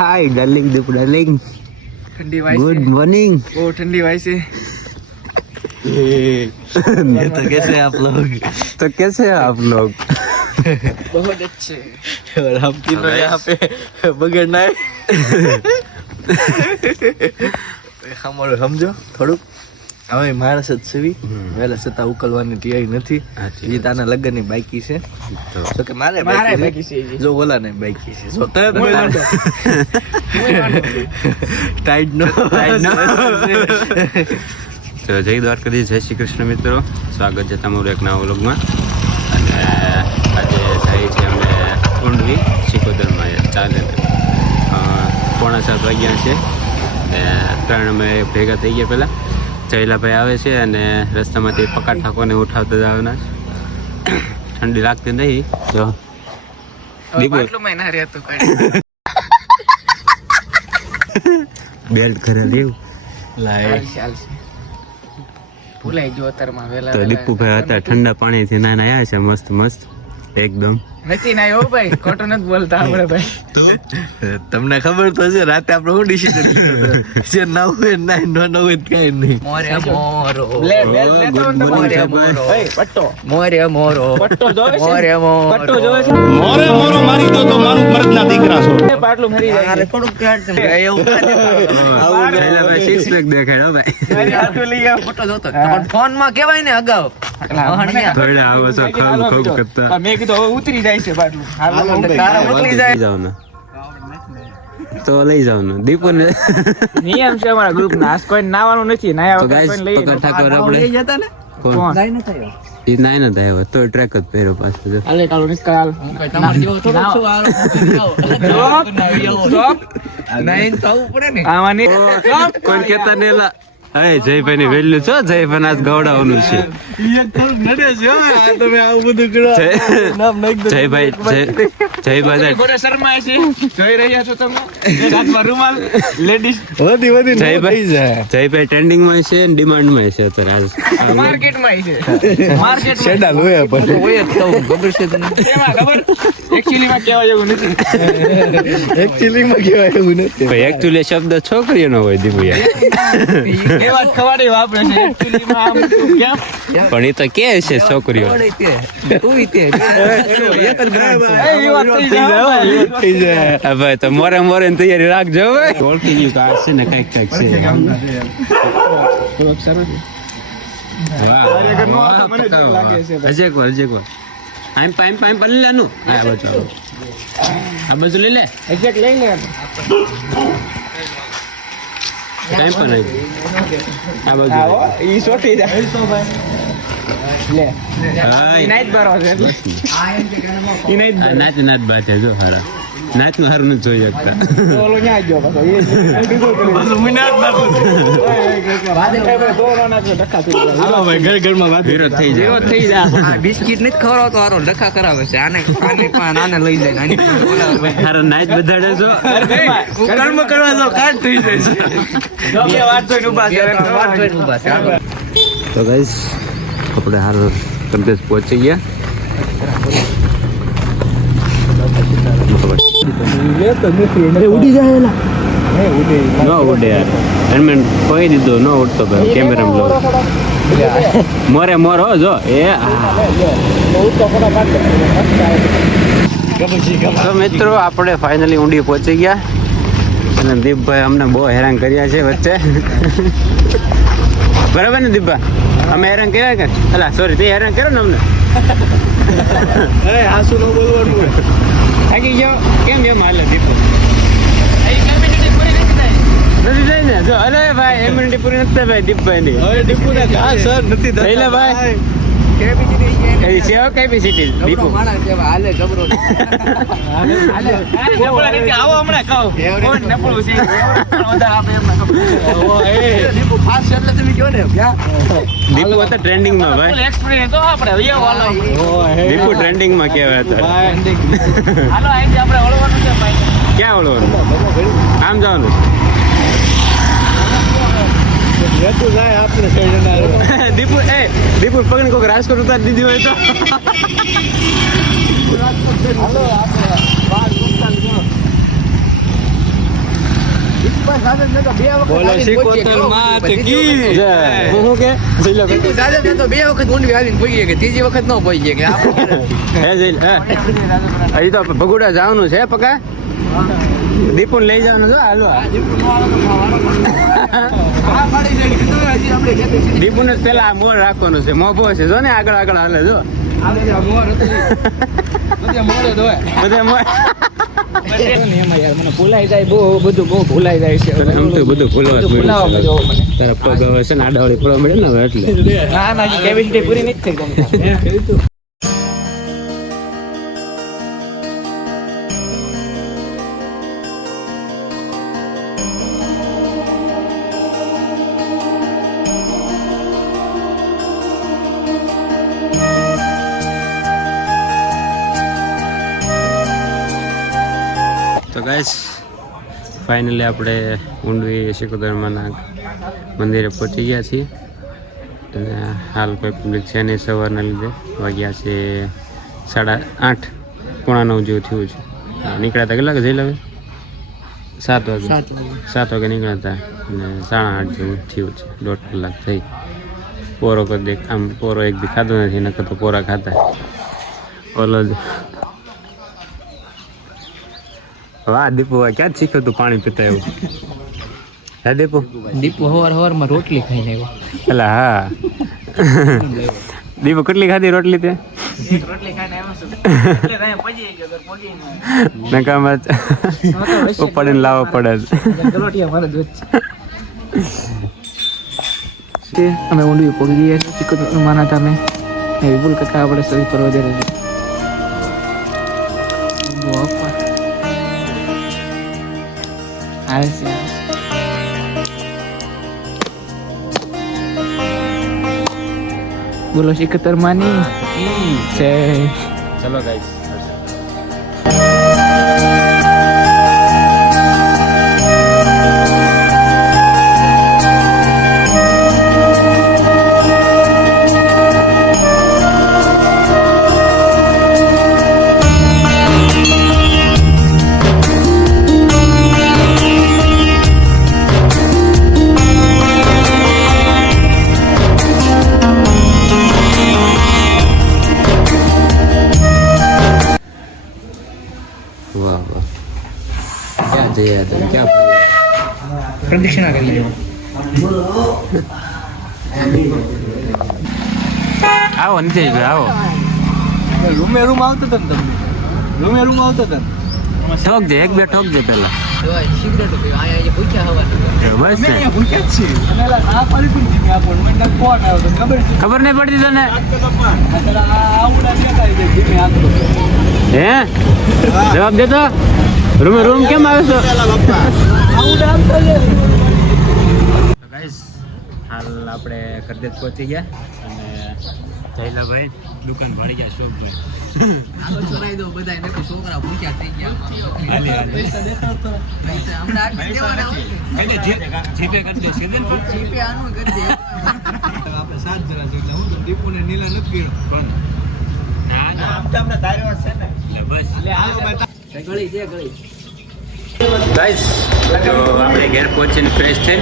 Hi darling Deepu darling ठंडी Y good morning ओ ठंडी Y से तो कैसे हैं आप लोग? तो कैसे हैं आप लोग बहुत अच्छे और हम तीनों यहाँ पे બગડના સમજો થોડુંક હવે માણસ જ છે વહેલા છતાં ઉકલવાની તૈયારી નથી એ તાના લગ્નની બાકી છે તો કે મારે બાકી છે જો ઓલાને બાકી છે જો તરત ટાઈડ નો તો જય દ્વારકાધીશ જય શ્રી કૃષ્ણ મિત્રો સ્વાગત છે તમારું એક નવા વ્લોગમાં અને આજે જાય છે અમે કુંડવી શિકોતરમાં ચાલે 6:45 વાગ્યા છે અને ત્રણ અમે ભેગા થઈ ગયા પહેલાં જયલાભાઈ આવે છે અને રસ્તામાંથી પકા ઠાકોને ઉઠાવતા જવાના ઠંડી લાગતી નહીં જો બેલ્ટ કરે લેવું ભૂલાઈ ગયો અત્યારમાં વેલા તો દીપુભાઈ હતા ઠંડા પાણીથી નાના આવ્યા છે મસ્ત મસ્ત એકદમ નથી ના હો ભાઈ ખોટું નથી બોલતા આપણે ભાઈ તમને ખબર તો છે રાતે આપણે શું ડિસિઝન લીધો જે ના હોય ના ન હોય કઈ નહીં મોરે મોરો મોરે મોરો પટ્ટો મોરે મોરો પટ્ટો જોવે છે મોરે મોરો પટ્ટો જોવે છે મોરે મોરો મારી દો તો મારું મરદના દીકરા છો પાટલું ફરી જાય અરે થોડુંક ક્યાં છે એવું જયલાભાઈ સિક્સ પેક દેખાડ્યો ભાઈ હાથું લઈ આવ ફોટો જોતો પણ ફોન માં કેવાય ને અગાઉ થોડા આવો છો ખમ ખમ કરતા મેં કીધું હવે ઉતરી જાય છે પાટલું તારા ઉતરી જાય લઈ જાવ ને તો લઈ જાવ ને દીપુ ને નિયમ છે અમારા ગ્રુપ ના આજ કોઈ નાવાનું નથી નાયા તો વગર ગાઈસ કોઈ લઈ પકડ ઠાકોર આપણે જતા ને કોણ કોણ ઈ નાય ન થાય તો ટ્રેક જ પહેરો પાછો જો હાલે કાલો નિકાલ તમાર જેવો થોડો છો આરો સ્ટોપ નાઈન તો પડે ને આવાની કોણ કેતા નેલા હે જયભાઈ ની વેલ્યુ છો જયભાઈ આજ ગવડાવવાનું છે નડે છે આ તમે આવું બધું કરો નામ નાખ દો જયભાઈ ગોડે શર્માય છે જોઈ રહ્યા છો તમે હાથમાં રૂમાલ લેડીઝ વધી જયભાઈ ટ્રેન્ડિંગ માં છે અને ડિમાન્ડ માં છે અત્યારે આજ માર્કેટ માં છે માર્કેટ શેડા લોયા પણ હોય તો ખબર છે તને એમાં ખબર એક્ચ્યુઅલી માં કેવા જેવું નથી એક્ચ્યુઅલી માં કેવાય એવું નથી ભાઈ એકચ્યુઅલી શબ્દ છોકરીઓનો હોય દીપુ યાર એ વાત ખવાડી વાપરે છે એક્ચ્યુઅલી માં આમ કેમ પણ એ તો કે છે છોકરીઓ તું ઈતે એક જ બ્રાન્ડ એ વાત થઈ જાય હા ભાઈ તો મોરે ની તૈયારી રાખજો ભાઈ ઓળખી ગયું કે આ છે ને કઈક છે થોડોક સરસ હજી એક વાર આમ લઈ લેનું આ બાજુ લઈ લે એક્ઝેક્ટ લઈ લે ટાઈમ પણ આવી આ બાજુ ઈ સોટી જાય તો ભાઈ લે હા નાઈટ બરો છે ઈ નાઈટ નાચ બાજે જો હારા નાચ નું હારું નથી જોઈ શકતા ઓલો ન્યા ગયો પાછો વિરોધ થઈ જાય બિસ્કિટ નથી ખવડાવતો હારો ડખા કરાવે છે આને આને લઈ જાય હારા નાચ બધાડે છો કર્મ કરવા દો કાટ થઈ જાય તો ગાઈસ આપણે હાર કમ્પ્લેટ પહોંચી ગયા ઉડી જાય ન ઉડે યાર હેલ્મેટ કોઈ દીધો ન ઉડતો ભાઈ કેમેરા મોરે હો જો એ તો મિત્રો આપણે ફાઇનલી ઊંડી પહોંચી ગયા અને દીપભાઈ અમને બહુ હેરાન કર્યા છે વચ્ચે બરાબર ને દીપભાઈ અમે હેરાન કર્યા કે અલા સોરી તે હેરાન કર્યો ને અમને થાકી ગયો કેમ હાલે દીપુ નથી થઈ ને જો અરે ભાઈ એમ્યુનિટી પૂરી નથી ભાઈ દીપભાઈ ની સર નથી ભાઈ એ સેવા કેપેસિટી દીપુ હાલે જબરો આવો હમણાં કહો કોણ નપળું છે દીપુ ફાસ્ટ એટલે તમે કહો ને દીપુ હતા ટ્રેન્ડિંગ માં ભાઈ એક્સપિરિયન્સ તો આપણે દીપુ ટ્રેન્ડિંગ માં કેવા હતા હાલો અહીંથી આપણે વળવાનું છે ભાઈ ક્યાં વળવાનું આમ જવાનું દીપુ પગને કોઈક રાજકોટ ઉતારી દીધી હોય તો બોલો શીખોતર માત કી જય. હું શું કે જઈલાભાઈ? દીપુ દાદા તો 2 વખત ઊંડવી આવીને પહોંચી ગયા, ત્રીજી વખત ન પહોંચી ગયા કે હે જઈ હજી તો ભગુડા જવાનું છે પકા. દીપુને લઈ જવાનું છે હાલવા. દીપુને પેલા આ મોર રાખવાનું છે, મોભો છે જો ને આગળ આગળ હાલે જો બધા મોર. મને ભૂલાઈ જાય, બધું બહુ ભૂલાઈ જાય છે. બધું ભૂલવા તારા પગ હવે છે ને આડાવડી પડવા મળે ને હવે એટલે. ના કેપેસિટી પૂરી નથી થઈ ગઈ. તો ગાઈસ ફાઇનલી આપણે ઊંડવી શિકોતરમાના મંદિરે પહોંચી ગયા છીએ અને હાલ કોઈ પબ્લિક છે નહીં સવારના લીધે. વાગ્યા છે 8:30 પોણા 9 જેવું થયું છે. નીકળ્યા હતા કેટલા જઈ લાવે 7 વાગે નીકળ્યા હતા અને 8:30 જેવું થયું છે. 1.5 કલાક થઈ. પોરો કરી દે આમ પોરો એક બી ખાધો નથી, નકર તો પોરા ખાતા ઓલો જ. વાહ દીપુ ક્યાં શીખ્યું તું પાણી પીતા એવું? હે દીપુ હવારમાં રોટલી ખાઈને આવ્યો. એલા હા દીપુ કેટલી ખાધી રોટલી તે? રોટલી ખાઈને આવ્યો નકામાં ઉપાડીને લાવવો પડે છે. અમે ઊંડવી પહોંચી ગયા છીએ શિકોતરમાના ધામે. વિપુલ કાકા આપણે સવી પર વધારે છે. આવે છે બોલો શિકોતરમાની જય. ચલો ગાઈસ. વાહ વાહ ક્યાં જયા તમે ક્યાં પ્રદક્ષિણા કરી લેવો. આવો નીતેશભાઈ આવો. રૂમ આવતો હતો ને તમે રૂમ આવતો હતો ને ઠોકજે એક બે ઠોકજે પેલા સિગરેટ અહીંયા પૂછ્યા હવા બસ ને ભૂખ્યા જ છીએ. અને આ પાડી દીધી આપણને ફોન આવ્યો તો ખબર નહીં પડતી તને આવડા દેખાય છે ધીમે આગળ. હે જવાબ દેતો રૂમ કેમ આવે છો? ગાઈસ હાલ આપણે ખરદેજ પહોંચી ગયા અને જયલાભાઈ દુકાન ભાડી ગયા શોપભાઈ. છોરાઈ દો બધા નથી છોકરા ભૂખ્યા થઈ ગયા. જીપે કરી દો સીધે જીપે આનું કરી દે. આપણે 7 જણા જેટલા. હું તો દીપુ ને નીલા નથી ગયો પણ ના ના આમ તો આપણે તારી વાત છે ને બસ ગળી છે ગળી. ગાઈસ તો આપણે ઘેર પહોંચીને ફ્રેશ થઈ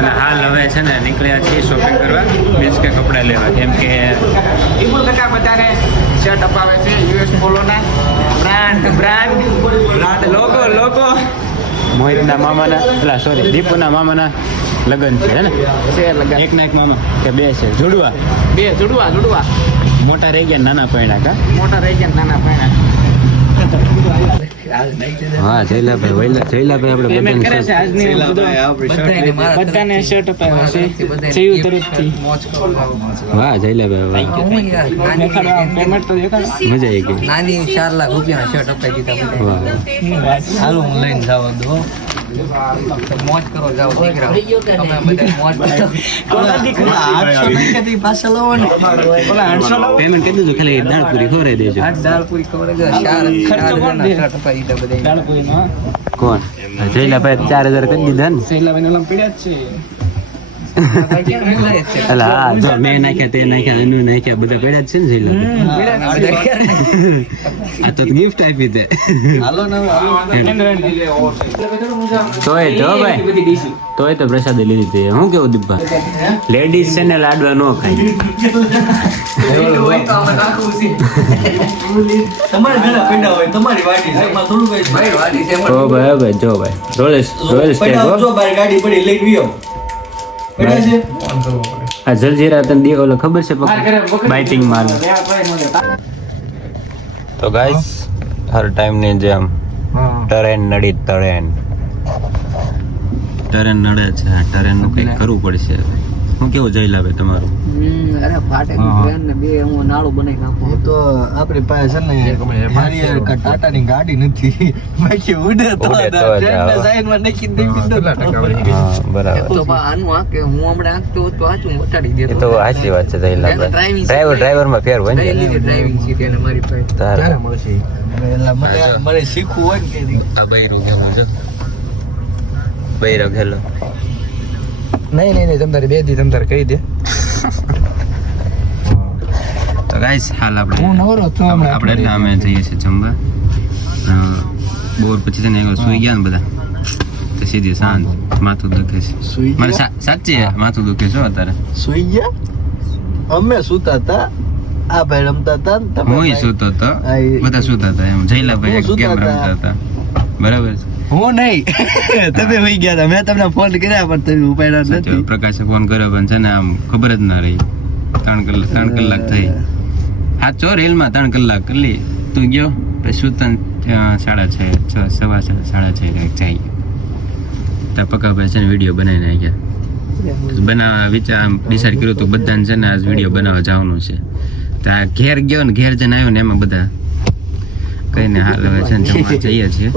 અને હાલ હવે છે ને નીકળ્યા છીએ શોપિંગ કરવા, મીન્સ કે કપડાં લેવા. કેમ કે વિપુલ કાકા બધાને શર્ટ અપાવે છે યુએસ પોલોના બ્રાન્ડ લોગો મોહિતના મામાના પેલા સોરી દીપુના મામાના લગ્ન છે હે ને? છે લગા. એક ના એક મામા કે બે છે જોડવા? 2 જુડવા મોટા રહી ગયા નાના પૈણા મોટા રહી ગયા નાના પૈણા. હા જયલાભાઈ આપણે પેમેન્ટ કરે છે આજની બધાને શર્ટ અપાવ્યા છે જીવ તરફથી. વાહ જયલાભાઈ પેમેન્ટ તો દેખાડો. મજા આવી ગઈ. નાની 4 લાખ રૂપિયાના શર્ટ અપાઈ દીધા. વાહ હાલો હું લઈને જવા દો. મોજ કરો જાઓ દીકરા. તમે બધા મોજ કરો. પાછા લાવો ને પેમેન્ટ કરી દેજો, ખાલી દાળ પૂરી ખવડાવી દેજો. દાળ પૂરી ખબર છે. 4 શર્ટ અપાઈ દીધા બધા. કોણ? જયલાભાઈ 4000 કરી દીધા ને? સહેલાભાઈ ઓલા પીડ્યા જ છે. અલા હા જો મેં નાખ્યા તે નાખ્યા અનુ નાખ્યા બધા પડ્યા જ છે ને જઈ આ તો ગિફ્ટ આપી દે હાલો ને તોય જો ભાઈ તોય તો પ્રસાદ લીધી હતી હું કેવું દીપા લેડીઝ છે ને લાડવા નો ખાય તમારે ઘણા પેંડા હોય તમારી વાડી છે એમાં થોડું કઈ ઓ ભાઈ જો ભાઈ રોયલ સ્ટેજ જો બાર ગાડી પડી લઈ ગયો પેડા છે આ જલજીરા તને દી ઓલો ખબર છે બાઇટિંગ માર તો ગાઈસ હર ટાઈમ ની જેમ ટરેન નડી ટરેન નડે છે ટરેન નું કઈ કરવું પડશે હું કેવું જઈ લાવે તમારું અરે ફાટે ટ્રેન ને બે હું નાળું બનાવી નાખું એ તો આપણી પાસે છે ને હારિયર કા ટાટા ની ગાડી નથી બાકી ઉડે તો ઉડે તો જ ટ્રેન આવે. ના સાઈડ માં નાખી દે હા બરાબર તો આનું આ કે હું હમણાં આંકતો તો આચું વટાડી એ દેતો તો સાચી વાત છે જઈ લાવે ડ્રાઈવર માં ફેર હોય ને ડ્રાઇવિંગ સીટ એને મારી પાસે તારે એટલે મને શીખવું હોય ને કે આ બૈરું કેવું છે બૈરો ખેલો નહીં તમતારે બે દી તમતારે કહી દે તો ગાઈસ હાલ આપણે હું નવરો છું આપણે એટલે અમે જઈએ છીએ જમવા બોર પછી છે ને એકવાર સુઈ ગયા ને બધા તો સીધી શાંત માથું દુખે છે સુઈ મને ગયા? સાચી માથું દુખે છે અત્યારે સુઈ ગયા અમે સુતા હતા આ ભાઈ રમતા હતા ને તમે હું ભાઈ- સૂતો હતો આ એ- બધા સૂતા હતા એમ જયલાભાઈ હું ગેમ સૂતા રમતા હતા બરાબર છે હું નહીં તમે હોઈ ગયા હતા મેં તમને ફોન કર્યા પણ તમે ઉપાડ્યા સાચું. નથી પ્રકાશે ફોન કર્યો પણ છે ને આમ ખબર જ ના રહી 3 કલાક થઈ સાચો રેલમાં 3 કલાક કરી તું ગયો પછી સુતન 6:30 સવા 6 કંઈક જાય ત્યાં પકાભાઈ છે ને વિડીયો બનાવીને આવ્યા બનાવવા વિચાર આમ ડિસાઈડ કર્યું તો બધાને છે ને આજ વિડીયો બનાવવા જવાનું છે તો આ ઘેર ગયો ને ઘેર જઈને આવ્યો ને એમાં બધા કઈને હાલ હવે છે ને જમવા જઈએ છીએ